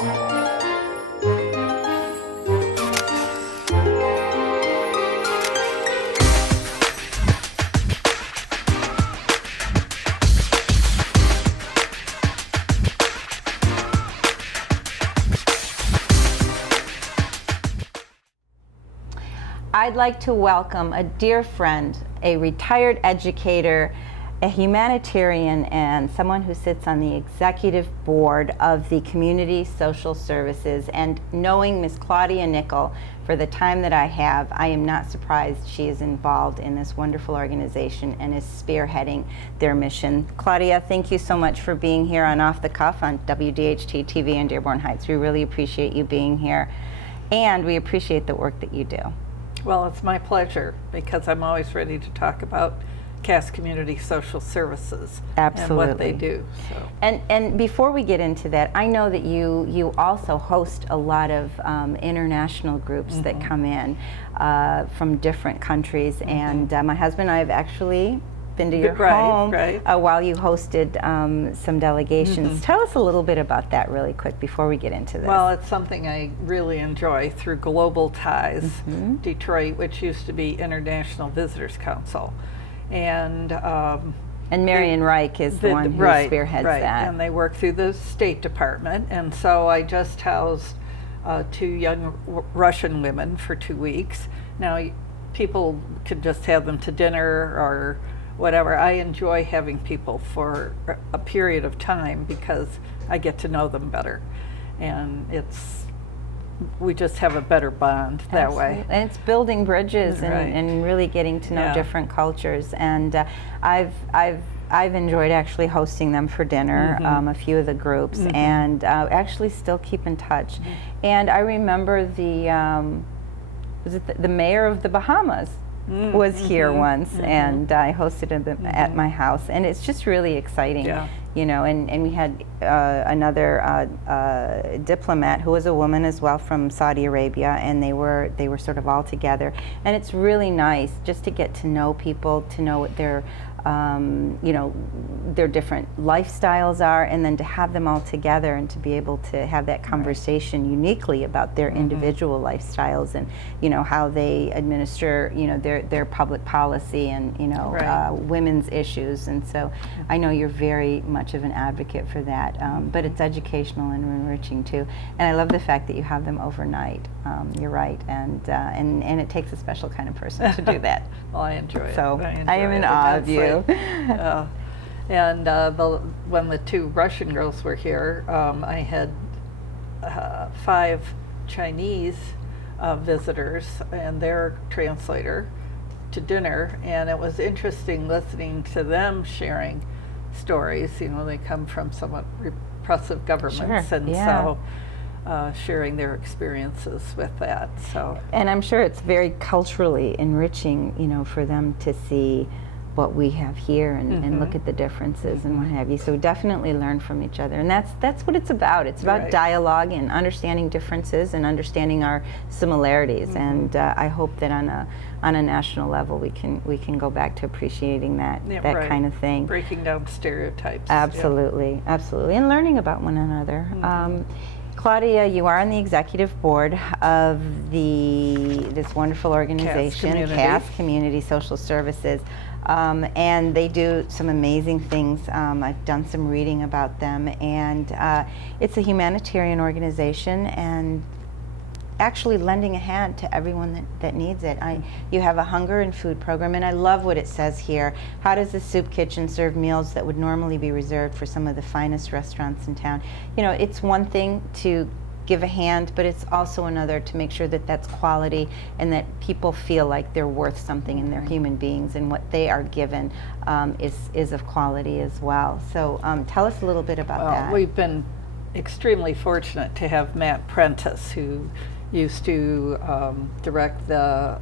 I'd like to welcome a dear friend, a retired educator, a humanitarian, and someone who sits on the executive board of the Community Social Services. And knowing Miss Claudia Nickel for the time that I have, I am not surprised she is involved in this wonderful organization and is spearheading their mission. Claudia, thank you so much for being here on Off the Cuff on WDHT TV in Dearborn Heights. We really appreciate you being here, and we appreciate the work that you do. Well, it's my pleasure, because I'm always ready to talk about Cass Community Social Services. Absolutely. And what they do. So. And before we get into that, I know that you also host a lot of international groups that come in from different countries, and my husband and I have actually been to your home while you hosted some delegations. Tell us a little bit about that really quick before we get into this. Well, it's something I really enjoy through Global Ties, Detroit, which used to be International Visitors Council. And Marion Reich is the one who spearheads that. And they work through the State Department. And so I just housed 2 young Russian women for 2 weeks. Now, people could just have them to dinner or whatever. I enjoy having people for a period of time because I get to know them better, and we just have a better bond that way. And it's building bridges and really getting to know different cultures. And I've enjoyed actually hosting them for dinner, a few of the groups, and actually still keep in touch. And I remember the mayor of the Bahamas was here once, and I hosted him at my house, and it's just really exciting, you know. And we had another diplomat who was a woman as well from Saudi Arabia, and they were sort of all together, and it's really nice just to get to know people, to know what their you know, their different lifestyles are, and then to have them all together and to be able to have that conversation uniquely about their individual lifestyles, and you know how they administer, you know, their public policy, and you know women's issues. And so I know you're very much of an advocate for that, but it's educational and enriching too. And I love the fact that you have them overnight. You're right, and it takes a special kind of person to do that. Well, I enjoy it. So I am in awe of you. And when the 2 Russian girls were here, I had 5 Chinese visitors and their translator to dinner, and it was interesting listening to them sharing stories. You know, they come from somewhat repressive governments, and so sharing their experiences with that. So, and I'm sure it's very culturally enriching, you know, for them to see what we have here and look at the differences and what have you. So definitely learn from each other, and that's what it's about. It's about dialogue and understanding differences and understanding our similarities. And I hope that on a national level we can go back to appreciating that kind of thing. Breaking down stereotypes. Absolutely, absolutely, and learning about one another. Claudia, you are on the executive board of this wonderful organization, Cass Community Social Services. And they do some amazing things. I've done some reading about them, and it's a humanitarian organization and actually lending a hand to everyone that needs it. You have a hunger and food program, and I love what it says here. How does the soup kitchen serve meals that would normally be reserved for some of the finest restaurants in town? You know, it's one thing to give a hand, but it's also another to make sure that that's quality and that people feel like they're worth something and they're human beings, and what they are given is of quality as well. So tell us a little bit about that. We've been extremely fortunate to have Matt Prentice, who used to direct the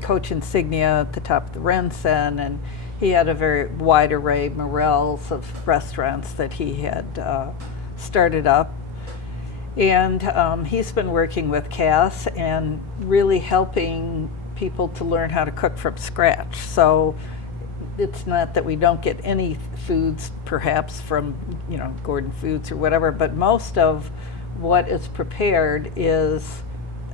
Coach Insignia at the top of the Rensen, and he had a very wide array morels of restaurants that he had started up. And he's been working with Cass and really helping people to learn how to cook from scratch. So it's not that we don't get any foods perhaps from, Gordon Foods or whatever, but most of what is prepared is,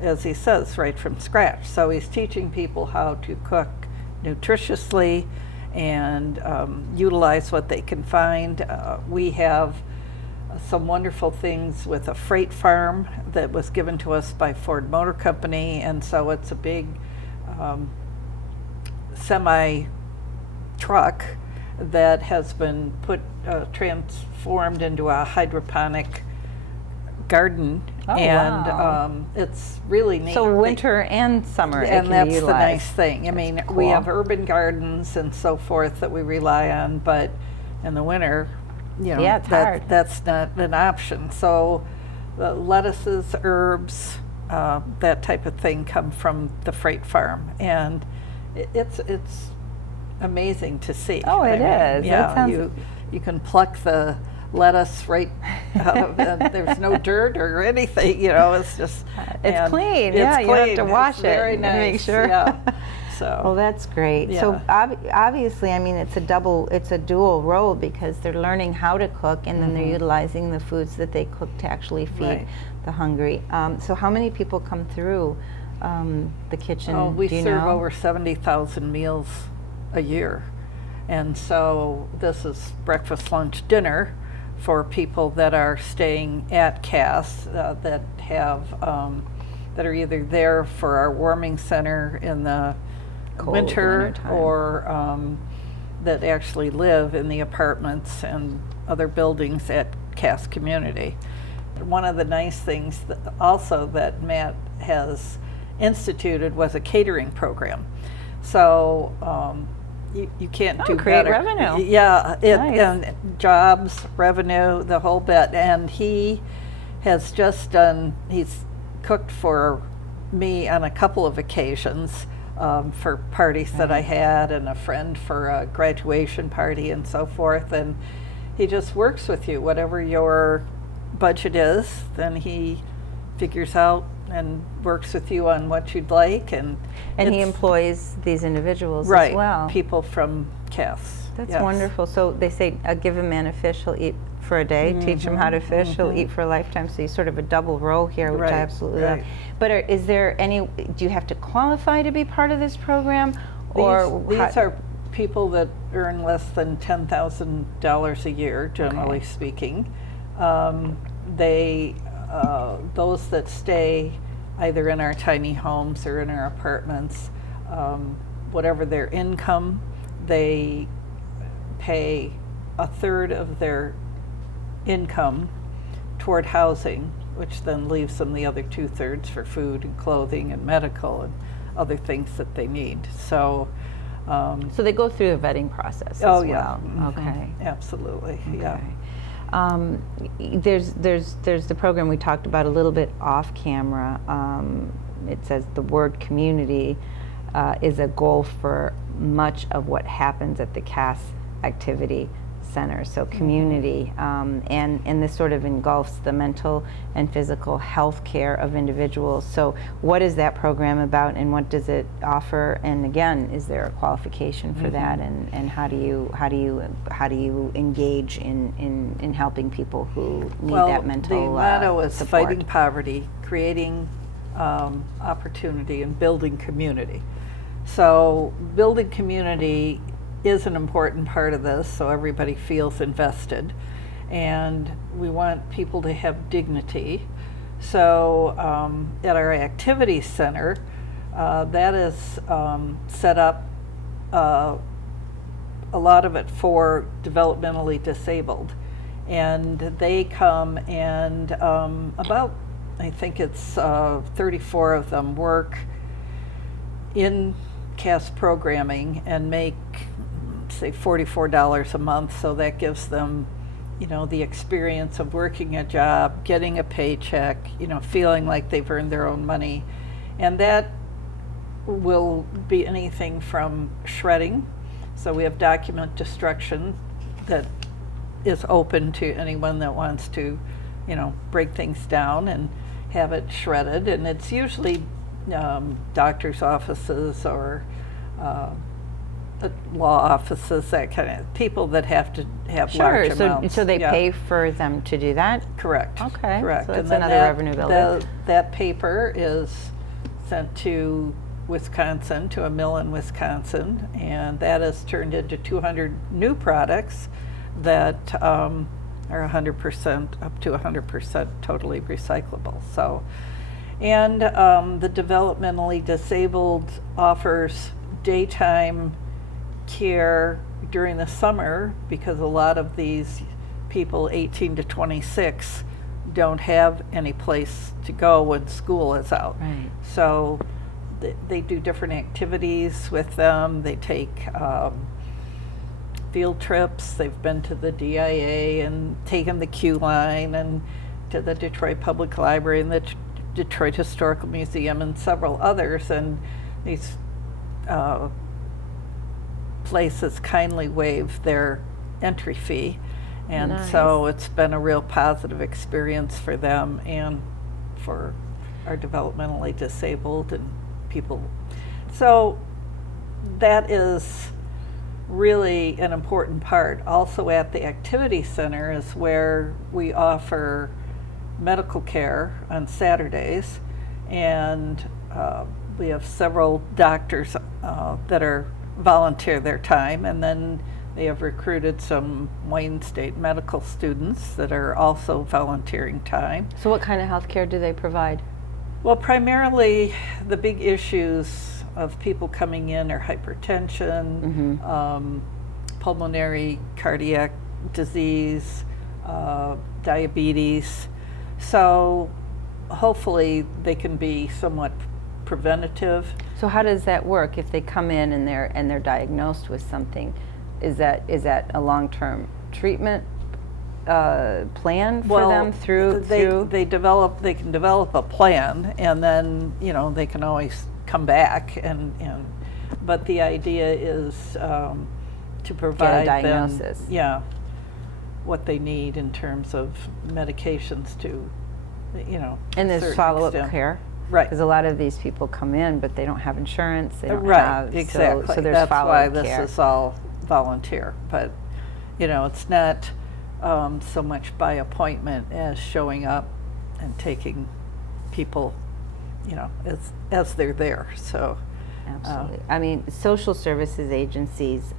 as he says, right from scratch. So he's teaching people how to cook nutritiously and utilize what they can find. We have some wonderful things with a freight farm that was given to us by Ford Motor Company, and so it's a big semi truck that has been transformed into a hydroponic garden, and wow. It's really neat. So winter and summer, it and can that's be the utilized. nice thing. I mean, cool. we have urban gardens and so forth that we rely on, but in the winter, Yeah, it's hard. that's not an option. So lettuces, herbs, that type of thing come from the freight farm, and it's amazing to see. Oh, it is. Yeah, That sounds... you can pluck the lettuce right out of it. There's no dirt or anything, it's just It's clean. It's yeah, clean. you have to wash It's it very and nice. make sure. Yeah. So. Well, that's great. Yeah. So obviously, I mean, it's a dual role because they're learning how to cook and then they're utilizing the foods that they cook to actually feed Right. the hungry. So how many people come through the kitchen? Oh, we Do you serve know? over 70,000 meals a year. And so this is breakfast, lunch, dinner for people that are staying at CAS that are either there for our warming center in the Cold winter time. or that actually live in the apartments and other buildings at CAS community. One of the nice things also that Matt has instituted was a catering program. So you can't do create better. revenue. Yeah, Nice. and jobs, revenue, the whole bit. And he has just he's cooked for me on a couple of occasions for parties that I had, and a friend for a graduation party and so forth. And he just works with you. Whatever your budget is, then he figures out and works with you on what you'd like. And he employs these individuals right, as well. people from CAS. That's yes. wonderful. So they say, give a man a fish, he'll eat for a day. Teach him how to fish, he'll eat for a lifetime. So you sort of a double role here, which Right, I absolutely right. love. But is there any? Do you have to qualify to be part of this program, or These are people that earn less than $10,000 a year, generally speaking. Those that stay either in our tiny homes or in our apartments, whatever their income, they pay a third of their income toward housing, which then leaves them the other 2/3 for food and clothing and medical and other things that they need. So so they go through the vetting process as oh well. yeah. Okay. Absolutely. Yeah. Okay. There's the program we talked about a little bit off camera. It says the word community is a goal for much of what happens at the CAS activity center. So community, and this sort of engulfs the mental and physical health care of individuals. So what is that program about, and what does it offer? And again, is there a qualification for that? And how do you engage in helping people who need that mental the motto is support? fighting poverty, creating opportunity, and building community. So building community is an important part of this, so everybody feels invested, and we want people to have dignity. So at our activities center, that is set up, a lot of it for developmentally disabled, and they come and about, I think it's 34 of them work in CAS programming and make, say, $44 a month. So that gives them, the experience of working a job, getting a paycheck, feeling like they've earned their own money. And that will be anything from shredding. So we have document destruction that is open to anyone that wants to, break things down and have it shredded. And it's usually doctor's offices or law offices, that kind of people that have to have large amounts. So they pay for them to do that? Correct. Okay, correct. so that's and then another revenue builder. That paper is sent to Wisconsin, to a mill in Wisconsin, and that is turned into 200 new products that are 100%, up to 100% totally recyclable. So, and the developmentally disabled offers daytime care during the summer, because a lot of these people 18 to 26 don't have any place to go when school is out. Right. So they do different activities with them. They take field trips. They've been to the DIA and taken the Q line and to the Detroit Public Library and the Detroit Historical Museum and several others. And these places kindly waive their entry fee. And so it's been a real positive experience for them and for our developmentally disabled and people. So that is really an important part. Also at the activity center is where we offer medical care on Saturdays, and we have several doctors that are volunteer their time, and then they have recruited some Wayne State medical students that are also volunteering time. So what kind of health care do they provide? Well, primarily the big issues of people coming in are hypertension, pulmonary cardiac disease, diabetes. So hopefully they can be somewhat preventative. So how does that work if they come in and they're diagnosed with something? Is that a long-term treatment plan for them through? They can develop a plan, and then they can always come back but the idea is to provide get a diagnosis. them what they need in terms of medications to and there's follow-up care. Right. Because a lot of these people come in, but they don't have insurance. They don't right. have Exactly. So there's That's follow-up why care. this is all volunteer, but it's not so much by appointment as showing up and taking people, as they're there. So Absolutely. I mean, social services agencies,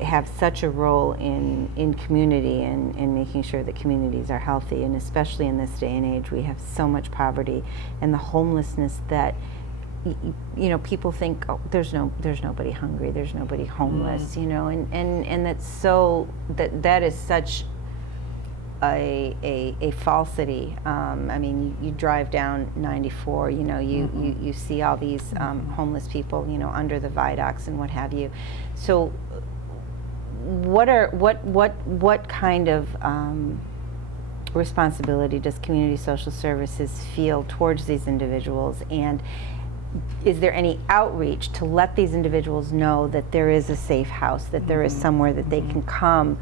have such a role in community and making sure that communities are healthy, and especially in this day and age, we have so much poverty and the homelessness that people think, oh, there's nobody hungry, there's nobody homeless, and that's so that is such a falsity. I mean, you drive down 94, you see all these homeless people, under the viaducts and what have you. So, what kind of responsibility does community social services feel towards these individuals, and is there any outreach to let these individuals know that there is a safe house, that there is somewhere that they can come,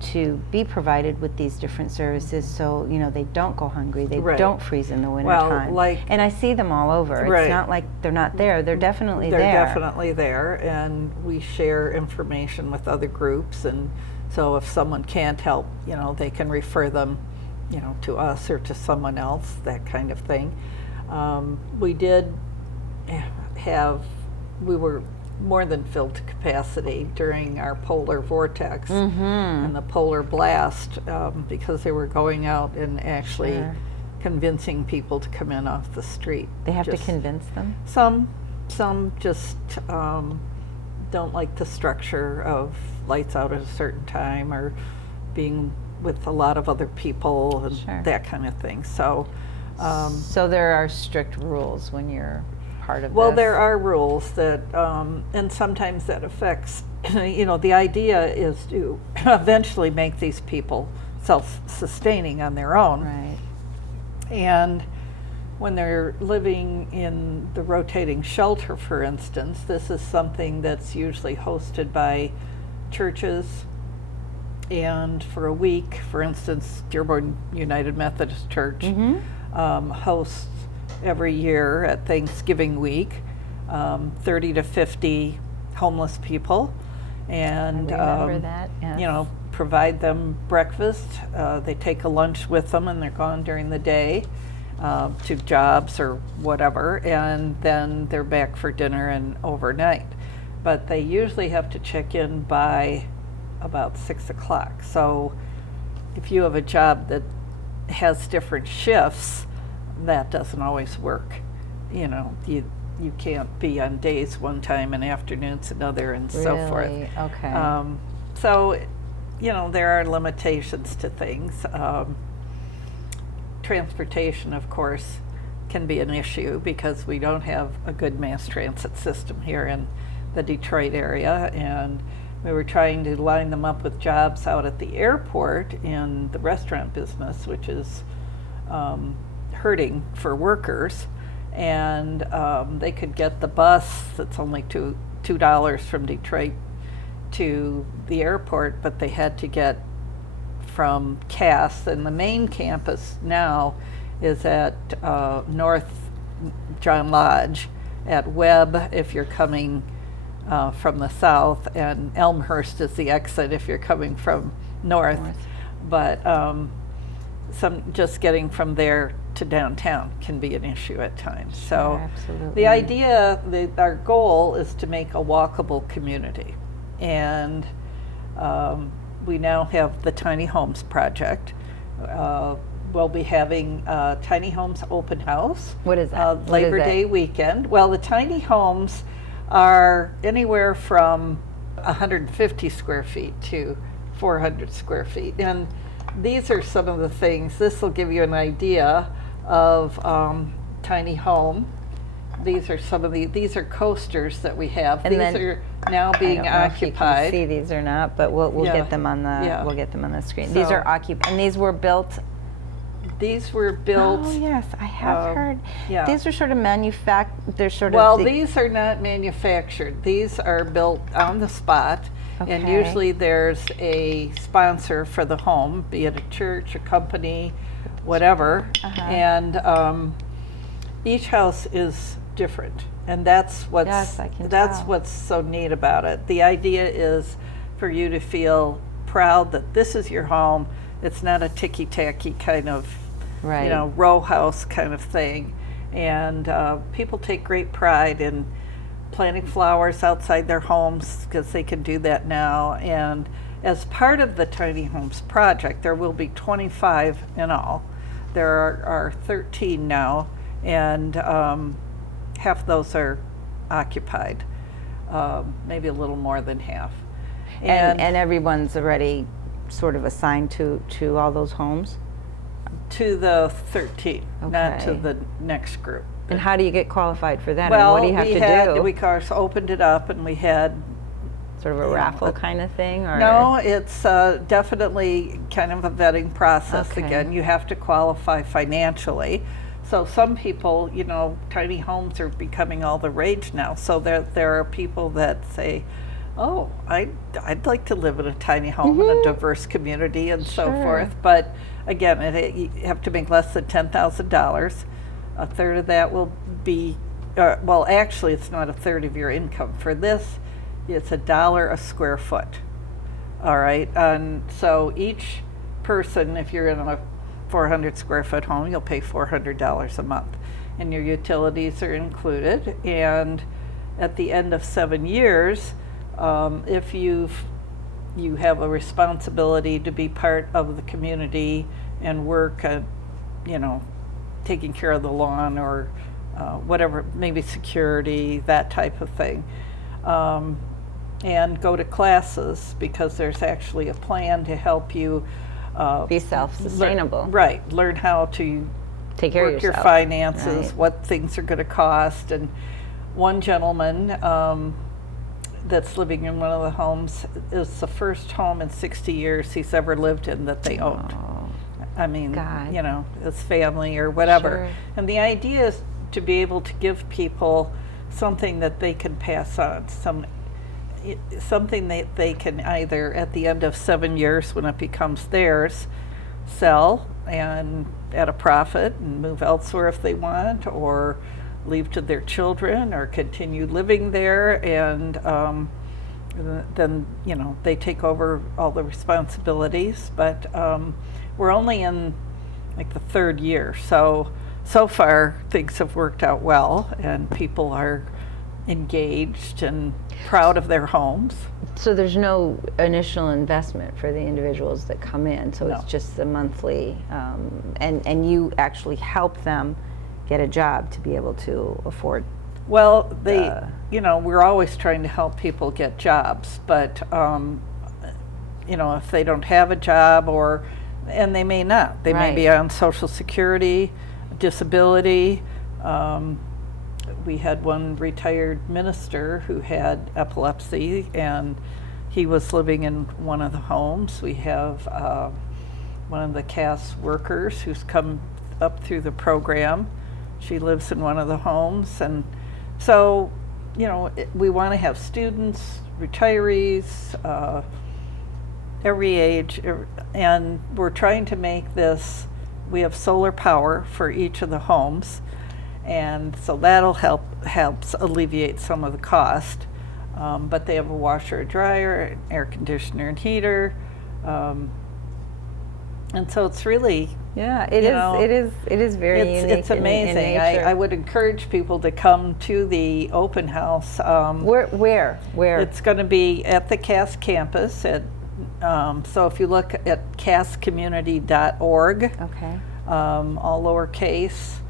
to be provided with these different services, so they don't go hungry, they don't freeze in the wintertime. And I see them all over. Right. It's not like they're not there. They're definitely there. They're definitely there, and we share information with other groups, and so if someone can't help, they can refer them, to us or to someone else, that kind of thing. We were more than filled to capacity during our polar vortex and the polar blast, because they were going out and actually convincing people to come in off the street. They have to convince them? Some just don't like the structure of lights out at a certain time or being with a lot of other people and that kind of thing. So there are strict rules when you're part of well, this? there are rules that, and sometimes that affects, the idea is to eventually make these people self-sustaining on their own. Right. And when they're living in the rotating shelter, for instance, this is something that's usually hosted by churches. And for a week, for instance, Dearborn United Methodist Church hosts every year at Thanksgiving week 30 to 50 homeless people, and I remember that, yes. you know, provide them breakfast. They take a lunch with them, and they're gone during the day to jobs or whatever, and then they're back for dinner and overnight. But they usually have to check in by about 6 o'clock. So if you have a job that has different shifts, that doesn't always work. You know, you can't be on days one time and afternoons another, and so forth. Okay. So, you know, there are limitations to things. Transportation, of course, can be an issue because we don't have a good mass transit system here in the Detroit area, and we were trying to line them up with jobs out at the airport in the restaurant business, which is hurting for workers, and they could get the bus that's only $2 from Detroit to the airport, but they had to get from Cass, and the main campus now is at North John Lodge, at Webb if you're coming from the south, and Elmhurst is the exit if you're coming from north. But just getting from there to downtown can be an issue at times. So absolutely. the idea, our goal is to make a walkable community, and we now have the Tiny Homes Project. We'll be having Tiny Homes Open House. What is that? Labor Day weekend. Well, the tiny homes are anywhere from 150 square feet to 400 square feet. And these are some of the things. This will give you an idea of tiny home. These are some of these are coasters that we have. And these are now being I don't know if you occupied. can see these or not, but we'll Yeah. get them on the Yeah. we'll get them on the screen. So- These are occupied, and these were built. These were built. Oh yes, I have heard. Yeah. These are sort of They're sort Well, of. these are not manufactured. These are built on the spot, and Okay. usually there's a sponsor for the home, be it a church, a company, whatever. And each house is different, and that's what's Yes, I can that's tell. what's so neat about it. The idea is for you to feel proud that this is your home. It's not a ticky-tacky kind of, Right. you know, row house kind of thing. And people take great pride in planting flowers outside their homes because they can do that now. And as part of the Tiny Homes Project, there will be 25 in all. There are 13 now, and half those are occupied, maybe a little more than half. and everyone's already sort of assigned to all those homes. To the 13, not to Okay. the next group. And how do you get qualified for that? Well, and what do you have to do? we of course opened it up, and we had Sort of a raffle kind of thing, or no. It's definitely kind of a vetting process. Okay. Again, you have to qualify financially. So some people, you know, tiny homes are becoming all the rage now. So there are people that say, "Oh, I'd like to live in a tiny home in a diverse community," and so Sure. forth. But again, you have to make less than $10,000. A third of that will be, well, actually, it's not a third of your income. For this, it's $1 a square foot. All right, and so each person, if you're in a 400 square foot home, you'll pay $400 a month, and your utilities are included. And at the end of 7 years, if you have a responsibility to be part of the community and work at, you know, taking care of the lawn or whatever, maybe security, that type of thing, and go to classes, because there's actually a plan to help you be self-sustainable. learn how to Take care of work your yourself. finances, Right. what things are going to cost. And one gentleman that's living in one of the homes is the first home in 60 years he's ever lived in that they owned. Oh, I mean, God. you know, his family or whatever. Sure. And the idea is to be able to give people something that they can pass on, something that they can either, at the end of 7 years when it becomes theirs, sell and at a profit and move elsewhere if they want, or leave to their children or continue living there, and then they take over all the responsibilities. But we're only in like the third year, so far things have worked out well, and people are engaged and proud of their homes. So there's no initial investment for the individuals that come in, so No. it's just the monthly, and you actually help them get a job to be able to afford. Well, we're always trying to help people get jobs, but if they don't have a job, and they may not, they may be on Social Security, disability. We had one retired minister who had epilepsy, and he was living in one of the homes. We have one of the CAS workers who's come up through the program. She lives in one of the homes, and so we want to have students, retirees, every age, and we're trying to make this. We have solar power for each of the homes, and so that'll helps alleviate some of the cost. But they have a washer, a dryer, an air conditioner and heater, and so it's really it is very unique. It's amazing. In nature. I would encourage people to come to the open house. Where? It's going to be at the CAS campus. So if you look at cascommunity.org, Okay. All lowercase,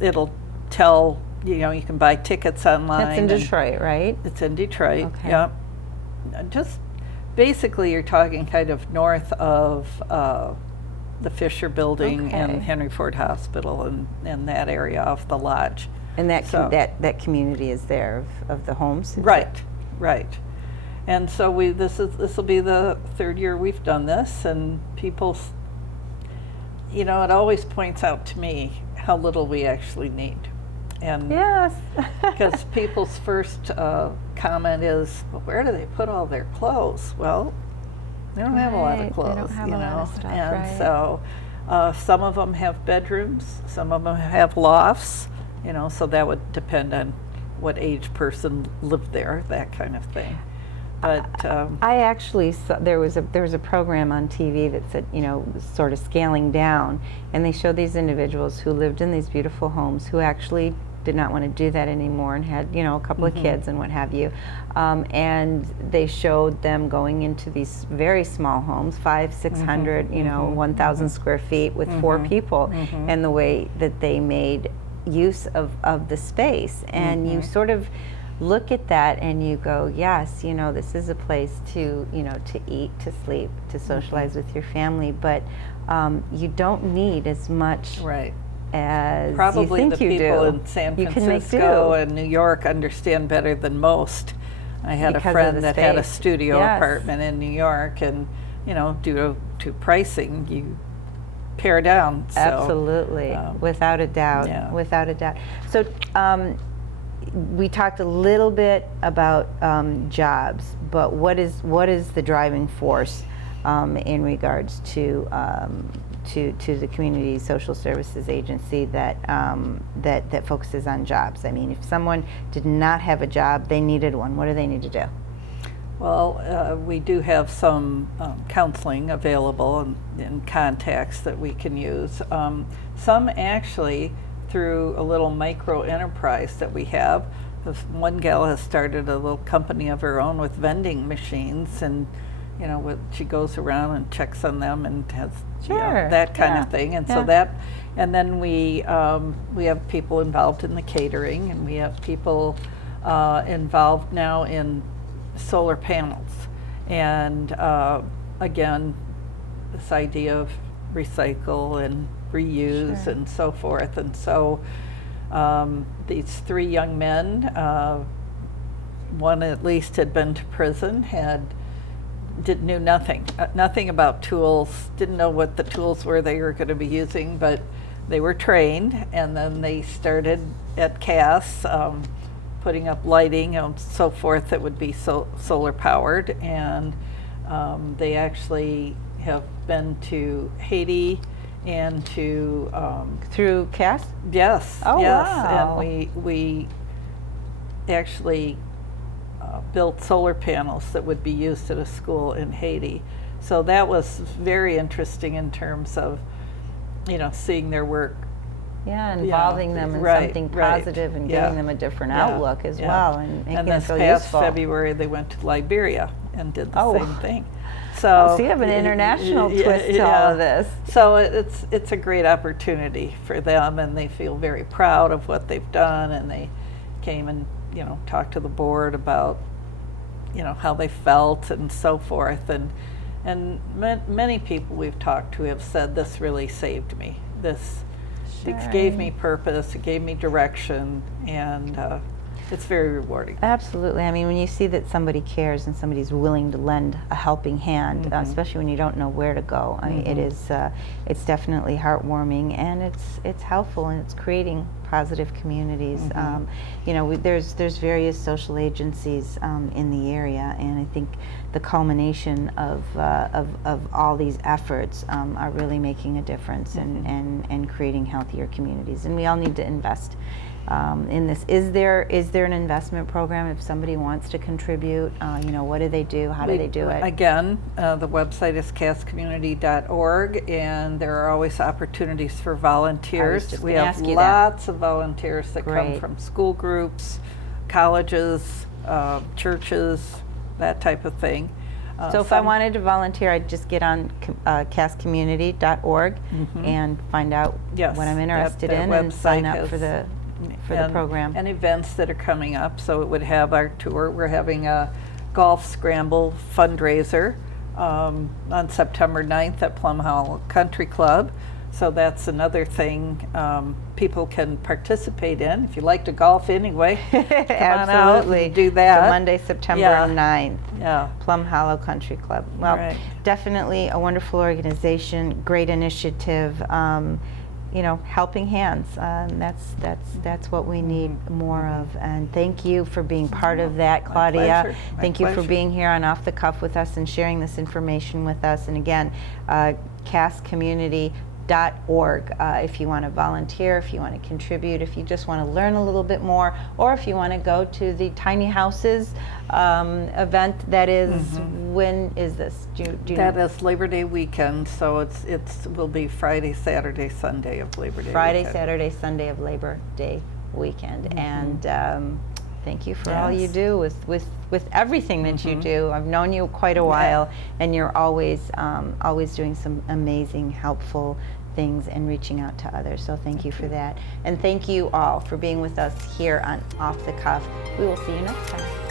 it'll tell, you can buy tickets online. That's in Detroit, right? It's in Detroit, Okay. yep. Just basically you're talking kind of north of the Fisher Building Okay. and Henry Ford Hospital and that area off the lodge. And So- that community is there of the homes? Is Right, right. And so this will be the third year we've done this, and people, it always points out to me how little we actually need. And Yes. because people's first comment is, well, where do they put all their clothes? Well, they don't have a lot Right, of clothes, they don't have a lot of stuff, and right. so some of them have bedrooms, some of them have lofts, so that would depend on what age person lived there, that kind of thing. But I actually saw there was a program on TV that said, sort of scaling down, and they showed these individuals who lived in these beautiful homes who actually did not want to do that anymore and had a couple of kids and what have you, and they showed them going into these very small homes, 500-600 1,000 square feet with 4 people, and the way that they made use of the space, and you sort of look at that and you go, yes, this is a place to eat, to sleep, to socialize with your family, but you don't need as much right. as Probably you the think you people do. in San You can make Francisco do. and New York understand better than most. I had Because a of friend the that had a space. studio Yes. apartment in New York, and due to pricing, you pare down. So, Absolutely, without a doubt, yeah. without a doubt. So we talked a little bit about jobs, but what is the driving force in regards to the community social services agency that focuses on jobs? I mean, if someone did not have a job, they needed one. What do they need to do? Well, we do have some counseling available and contacts that we can use. Some actually through a little micro enterprise that we have. This one gal has started a little company of her own with vending machines, and she goes around and checks on them and has that kind of thing. And so and then we have people involved in the catering, and we have people involved now in solar panels, and again, this idea of recycle and reuse and so forth. And so these 3 young men, one at least had been to prison, knew nothing about tools, didn't know what the tools were they were going to be using, but they were trained, and then they started at CAS putting up lighting and so forth that would be solar powered, and they actually have been to Haiti and to through CAS? yes, Oh, yes, wow. and we actually built solar panels that would be used at a school in Haiti. So that was very interesting in terms of, seeing their work. Yeah, involving them in something positive and giving them a different outlook as well, and making them feel this useful. past February, they went to Liberia and did the same thing. So you have an international twist to all of this. So it's a great opportunity for them, and they feel very proud of what they've done, and they came and talked to the board about how they felt and so forth, and many people we've talked to have said this really saved me. It gave me purpose, it gave me direction, and it's very rewarding. Absolutely. I mean, when you see that somebody cares and somebody's willing to lend a helping hand, especially when you don't know where to go, I mean, it's definitely heartwarming, and it's helpful, and it's creating positive communities. There's various social agencies in the area, and I think the culmination of all these efforts are really making a difference and creating healthier communities. And we all need to invest in this. Is there an investment program if somebody wants to contribute? What do they do? How do they do it? Again, the website is cascommunity.org, and there are always opportunities for volunteers. We have lots of volunteers that come from school groups, colleges, churches, that type of thing. So if I wanted to volunteer, I'd just get on cascommunity.org and find out what I'm interested in and sign up for the program. And events that are coming up. So it would have our tour. We're having a golf scramble fundraiser on September 9th at Plum Hollow Country Club. So that's another thing people can participate in. If you like to golf anyway, come on out and do that. So Monday, September 9th, yeah. Plum Hollow Country Club. Well, definitely a wonderful organization, great initiative. Helping hands. That's what we need more of. And thank you for being part of that, Claudia. Thank you for being here on Off the Cuff with us and sharing this information with us. And again, cascommunity.org if you want to volunteer, if you want to contribute, if you just want to learn a little bit more, or if you want to go to the Tiny Houses event that is, when is this? Do you know? That is Labor Day weekend, so it will be Friday, Saturday, Sunday of Labor Day Friday, weekend. Saturday, Sunday of Labor Day weekend. And thank you for all you do with everything that you do. I've known you quite a while, and you're always doing some amazing, helpful things and reaching out to others. So thank you for that. And thank you all for being with us here on Off the Cuff. We will see you next time.